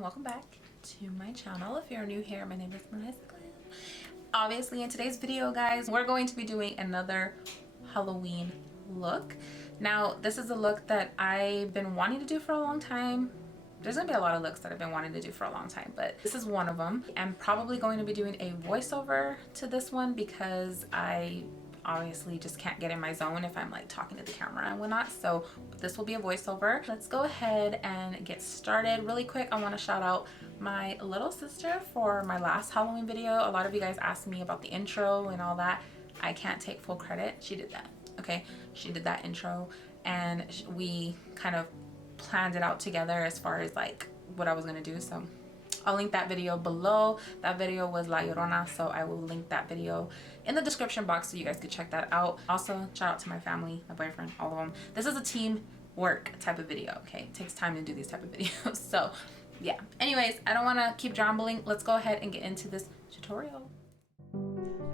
and welcome back to my channel. If you're new here, my name is Melissa. Obviously in today's video, guys, we're going to be doing another Halloween look. Now this is a look that I've been wanting to do for a long time. There's gonna be a lot of looks that I've been wanting to do for a long time, but this is one of them. I'm probably going to be doing a voiceover to this one because I obviously just can't get in my zone if I'm like talking to the camera and whatnot. So this will be a voiceover. Let's go ahead and get started. Really quick, I want to shout out my little sister for my last Halloween video. A lot of you guys asked me about the intro and all that. I can't take full credit. She did that. Okay, she did that intro and we kind of planned it out together as far as like what I was gonna do. So I'll link that video below. That video was La Llorona, so I will link that video in the description box so you guys could check that out. Also, shout out to my family, my boyfriend, all of them. This is a team work type of video, okay? It takes time to do these type of videos. So yeah, anyways, I don't want to keep rambling. Let's go ahead and get into this tutorial.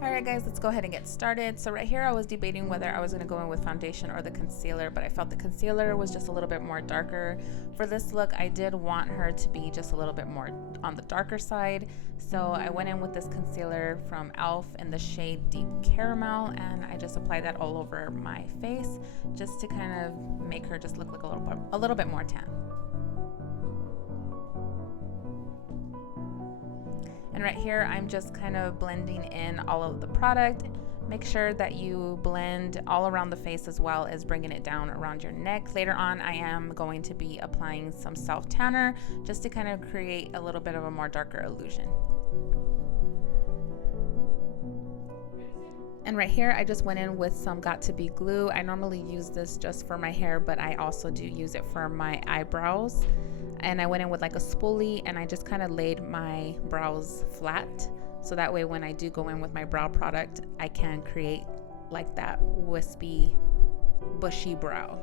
Alright guys, let's go ahead and get started. So right here I was debating whether I was going to go in with foundation or the concealer, but I felt the concealer was just a little bit more darker. For this look, I did want her to be just a little bit more on the darker side. So I went in with this concealer from e.l.f. in the shade Deep Caramel, and I just applied that all over my face just to kind of make her just look like a little bit more tan. And right here, I'm just kind of blending in all of the product. Make sure that you blend all around the face as well as bringing it down around your neck. Later on, I am going to be applying some self-tanner just to kind of create a little bit of a more darker illusion. And right here, I just went in with some Got To Be glue. I normally use this just for my hair, but I also do use it for my eyebrows. And I went in with like a spoolie and I just kind of laid my brows flat. So that way when I do go in with my brow product, I can create like that wispy, bushy brow.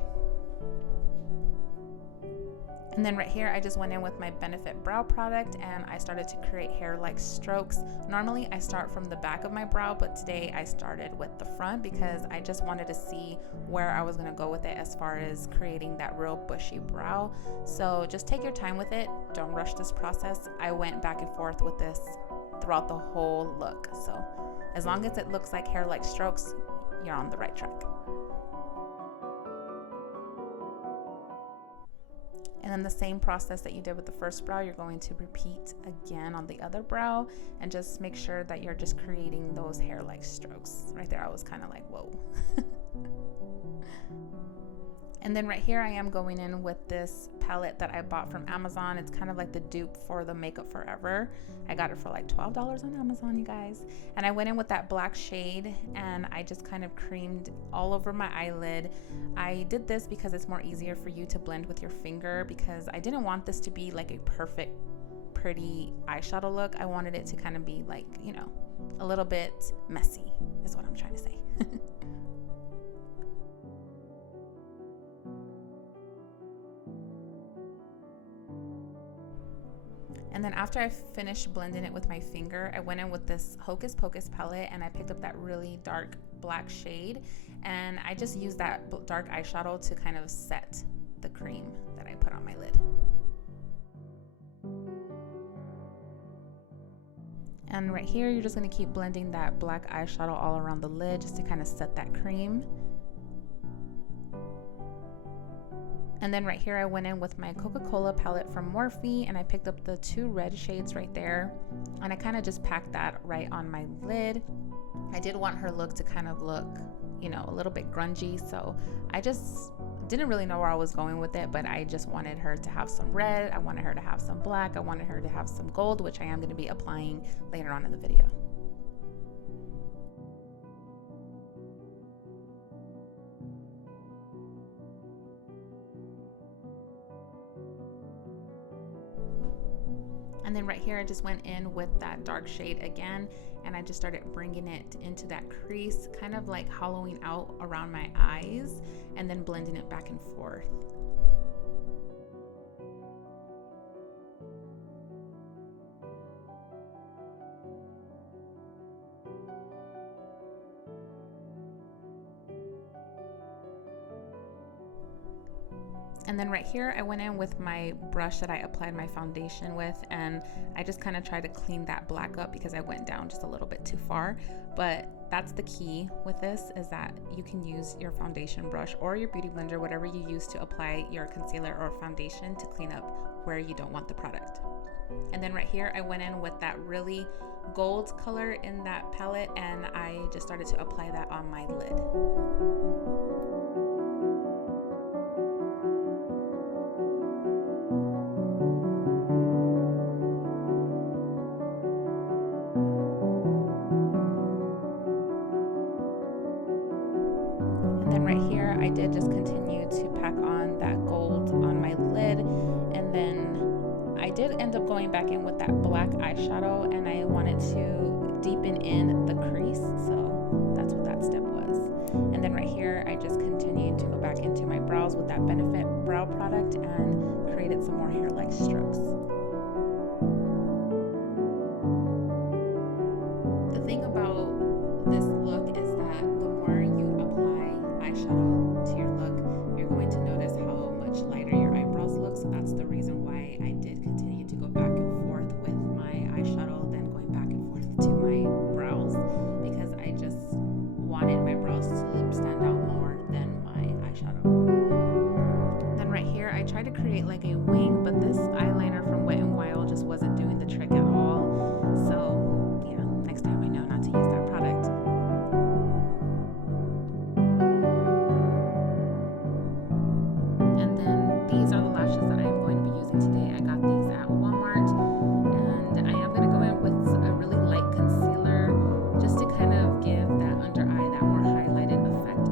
And then right here, I just went in with my Benefit brow product and I started to create hair-like strokes. Normally I start from the back of my brow, but today I started with the front because I just wanted to see where I was gonna go with it as far as creating that real bushy brow. So just take your time with it. Don't rush this process. I went back and forth with this throughout the whole look. So as long as it looks like hair-like strokes, you're on the right track. And then the same process that you did with the first brow, you're going to repeat again on the other brow and just make sure that you're just creating those hair-like strokes. Right there, I was kind of like, whoa. And then right here, I am going in with this palette that I bought from Amazon. It's kind of like the dupe for the Makeup Forever. I got it for like $12 on Amazon, you guys. And I went in with that black shade and I just kind of creamed all over my eyelid. I did this because it's more easier for you to blend with your finger because I didn't want this to be like a perfect, pretty eyeshadow look. I wanted it to kind of be like, you know, a little bit messy is what I'm trying to say. And then after I finished blending it with my finger, I went in with this Hocus Pocus palette and I picked up that really dark black shade. And I just used that dark eyeshadow to kind of set the cream that I put on my lid. And right here, you're just gonna keep blending that black eyeshadow all around the lid just to kind of set that cream. And then right here, I went in with my Coca-Cola palette from Morphe and I picked up the two red shades right there. And I kind of just packed that right on my lid. I did want her look to kind of look, you know, a little bit grungy. So I just didn't really know where I was going with it, but I just wanted her to have some red. I wanted her to have some black. I wanted her to have some gold, which I am going to be applying later on in the video. And then right here, I just went in with that dark shade again, and I just started bringing it into that crease, kind of like hollowing out around my eyes, and then blending it back and forth. And then right here, I went in with my brush that I applied my foundation with, and I just kind of tried to clean that black up because I went down just a little bit too far. But that's the key with this, is that you can use your foundation brush or your beauty blender, whatever you use to apply your concealer or foundation, to clean up where you don't want the product. And then right here, I went in with that really gold color in that palette, and I just started to apply that on my lid. And then right here, I did just continue to pack on that gold on my lid, and then I did end up going back in with that black eyeshadow, and I wanted to deepen in the crease, so that's what that step was. And then right here, I just continued to go back into my brows with that Benefit brow product and created some more hair-like strokes. The thing about this look is that the more you apply eyeshadow to your look, you're going to notice how much lighter your eyebrows look. So that's the reason why I did continue to go back and forth with my eyeshadow, then going back and forth to my brows, because I just wanted my brows to stand out more than my eyeshadow. Then right here, I tried to create like a wing, but this eyeliner from Wet n Wild just wasn't doing the trick at all. So yeah, next time I know not to use that product. And then these are the lashes that I am going to be using today. I got these at Walmart, and I am going to go in with a really light concealer just to kind of give that under eye that more highlighted effect.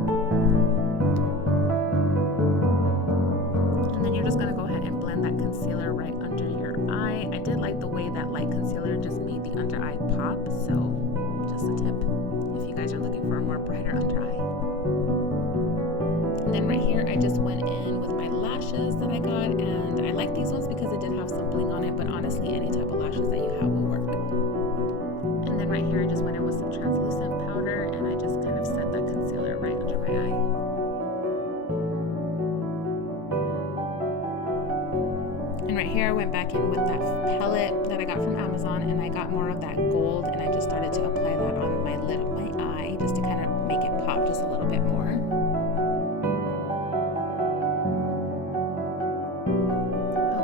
And then you're just going to go ahead and blend that concealer right under your eye. I did like the way that light concealer just made the under eye pop, so just a tip if you guys are looking for a more brighter under eye. And then right here, I just went in with my lashes that I got, and I like these ones because it did have some bling on it, but honestly, any type of lashes that you have will work. And then right here, I just went in with some translucent powder, and I just kind of set that concealer right under my eye. And right here, I went back in with that palette that I got from Amazon, and I got more of that gold, and I just started to apply that on my lid of my eye just to kind of make it pop just a little bit more.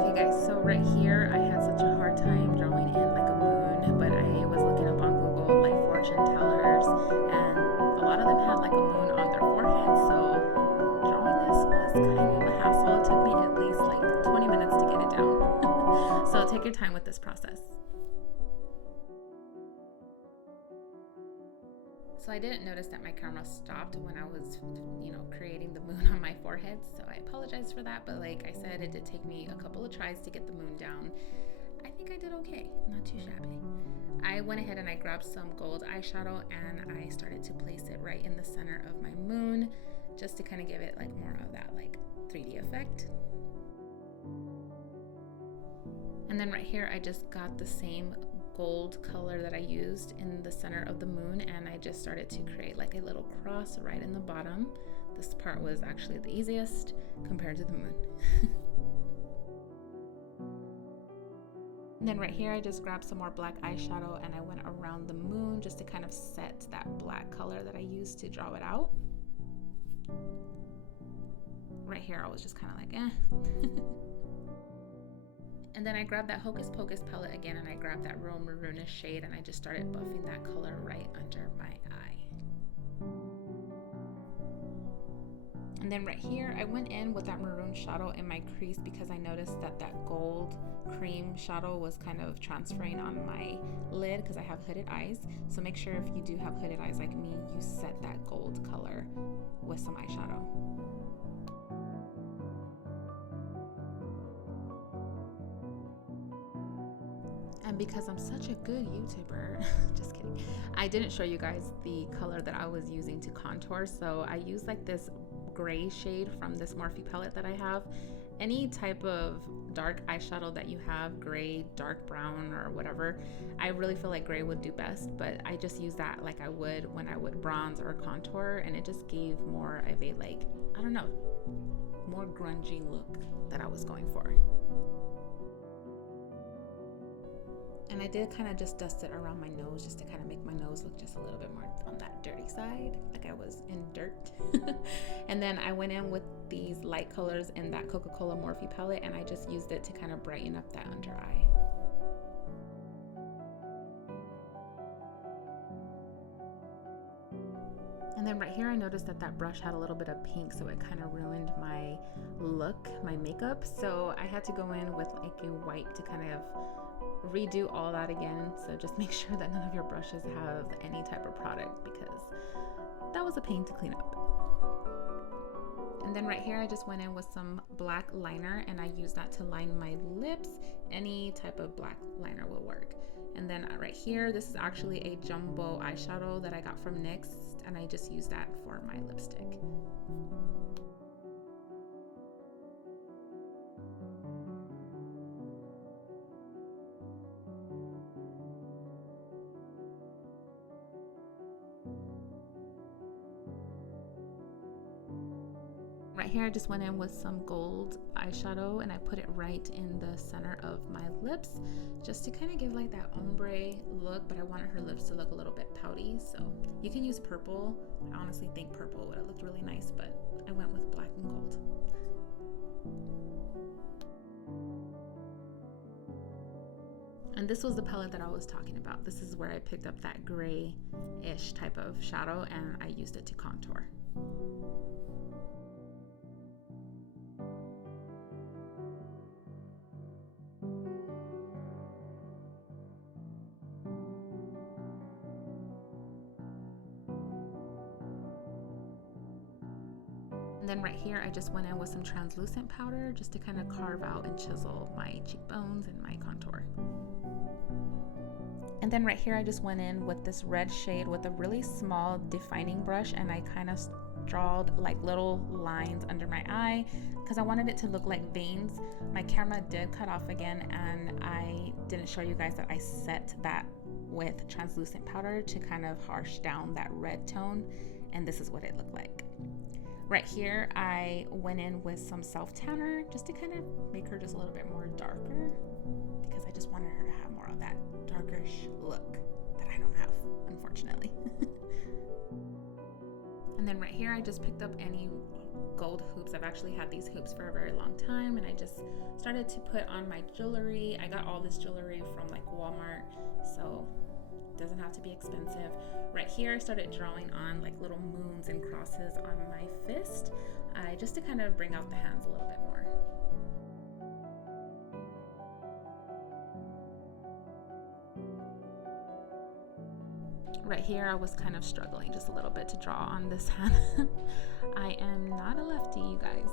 Okay guys, so right here, I had such a hard time drawing in like a moon, but I was looking up on Google like fortune tellers, and a lot of them had like a moon on their forehead, so drawing this was kind of a hassle. It took me at least like 20 minutes to get it down. So take your time with this process. So I didn't notice that my camera stopped when I was, creating the moon on my forehead. So I apologize for that. But like I said, it did take me a couple of tries to get the moon down. I think I did okay, not too shabby. I went ahead and I grabbed some gold eyeshadow, and I started to place it right in the center of my moon, just to kind of give it like more of that like 3D effect. And then right here, I just got the same gold color that I used in the center of the moon, and I just started to create like a little cross right in the bottom. This part was actually the easiest compared to the moon. And then right here, I just grabbed some more black eyeshadow, and I went around the moon just to kind of set that black color that I used to draw it out. Right here, I was just kind of like, eh. And then I grabbed that Hocus Pocus palette again, and I grabbed that real maroonish shade, and I just started buffing that color right under my eye. And then right here, I went in with that maroon shadow in my crease because I noticed that that gold cream shadow was kind of transferring on my lid because I have hooded eyes. So make sure if you do have hooded eyes like me, you set that gold color with some eyeshadow. And because I'm such a good YouTuber, just kidding, I didn't show you guys the color that I was using to contour. So I used like this gray shade from this Morphe palette that I have. Any type of dark eyeshadow that you have, gray, dark brown, or whatever, I really feel like gray would do best, but I just use that like I would when I would bronze or contour, and it just gave more of a like, I don't know, more grungy look that I was going for. And I did kind of just dust it around my nose just to kind of make my nose look just a little bit more on that dirty side, like I was in dirt. And then I went in with these light colors in that Coca-Cola Morphe palette, and I just used it to kind of brighten up that under eye. And then right here I noticed that that brush had a little bit of pink, so it kind of ruined my look, my makeup. So I had to go in with like a white to kind of redo all that again. So just make sure that none of your brushes have any type of product, because that was a pain to clean up. And then right here I just went in with some black liner, and I used that to line my lips. Any type of black liner will work. And then right here, this is actually a jumbo eyeshadow that I got from NYX, and I just used that for my lipstick. Right here I just went in with some gold eyeshadow, and I put it right in the center of my lips just to kind of give like that ombre look, but I wanted her lips to look a little bit pouty, so you can use purple. I honestly think purple would have looked really nice, but I went with black and gold. And this was the palette that I was talking about. This is where I picked up that gray-ish type of shadow, and I used it to contour. And then right here, I just went in with some translucent powder just to kind of carve out and chisel my cheekbones and my contour. And then right here, I just went in with this red shade with a really small defining brush, and I kind of drawed like little lines under my eye because I wanted it to look like veins. My camera did cut off again, and I didn't show you guys that I set that with translucent powder to kind of harsh down that red tone, and this is what it looked like. Right here, I went in with some self-tanner just to kind of make her just a little bit more darker, because I just wanted her to have more of that darkish look that I don't have, unfortunately. And then right here, I just picked up any gold hoops. I've actually had these hoops for a very long time, and I just started to put on my jewelry. I got all this jewelry from like Walmart, so doesn't have to be expensive. Right here, I started drawing on like little moons and crosses on my fist, just to kind of bring out the hands a little bit more. Right here, I was kind of struggling just a little bit to draw on this hand. I am not a lefty, you guys.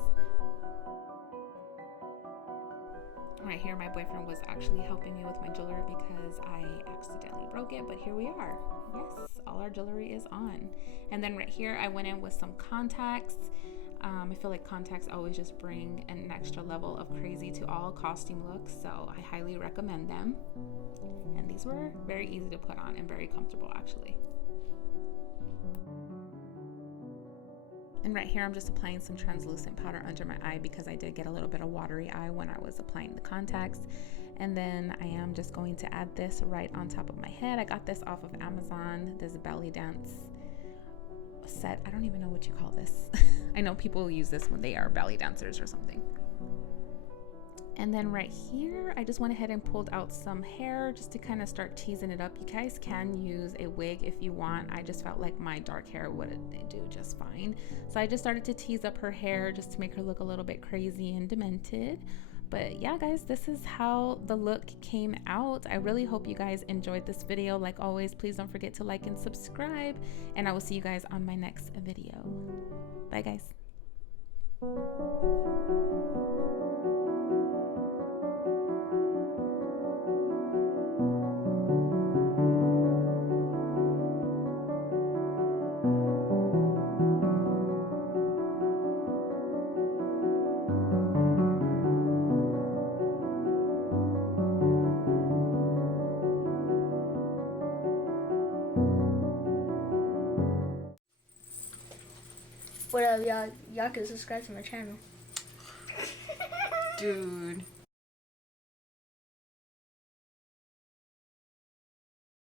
Right here, my boyfriend was actually helping me with my jewelry because I accidentally broke it, but here we are. Yes, all our jewelry is on. And then right here, I went in with some contacts. I feel like contacts always just bring an extra level of crazy to all costume looks, so I highly recommend them. And these were very easy to put on and very comfortable, actually. And right here, I'm just applying some translucent powder under my eye because I did get a little bit of watery eye when I was applying the contacts. And then I am just going to add this right on top of my head. I got this off of Amazon, this belly dance set. I don't even know what you call this. I know people use this when they are belly dancers or something. And then right here, I just went ahead and pulled out some hair just to kind of start teasing it up. You guys can use a wig if you want. I just felt like my dark hair would do just fine. So I just started to tease up her hair just to make her look a little bit crazy and demented. But yeah, guys, this is how the look came out. I really hope you guys enjoyed this video. Like always, please don't forget to like and subscribe. And I will see you guys on my next video. Bye, guys. What up, y'all? Y'all can subscribe to my channel. Dude.